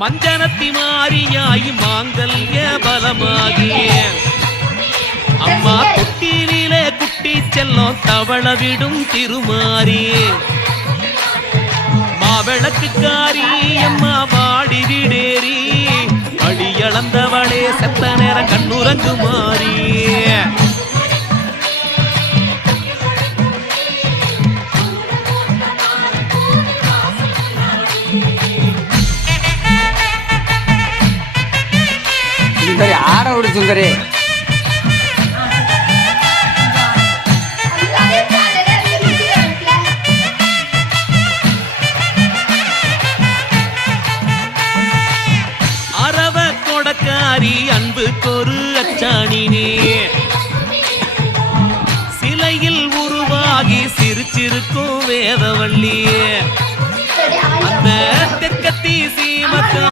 மஞ்சனத்தி மாறியாய் மாங்கல்ய பலமாகிய அம்மா தொட்டிலே குட்டி செல்லம் தவள விடும் திருமாறி மாவிளக்குக்காரி அம்மா வாடி விடேரி அடியளந்தவளே செத்த நேரம் கண்ணுறங்கு மாறி சுந்தரி ஆட விடு சுந்தரி. அரவ கொடக்காரி அன்பு கொரு அச்சாணினே சிலையில் உருவாகி சிரிச்சிருக்கும் வேதவள்ளி அந்த தெற்கத்தி சீமக்கா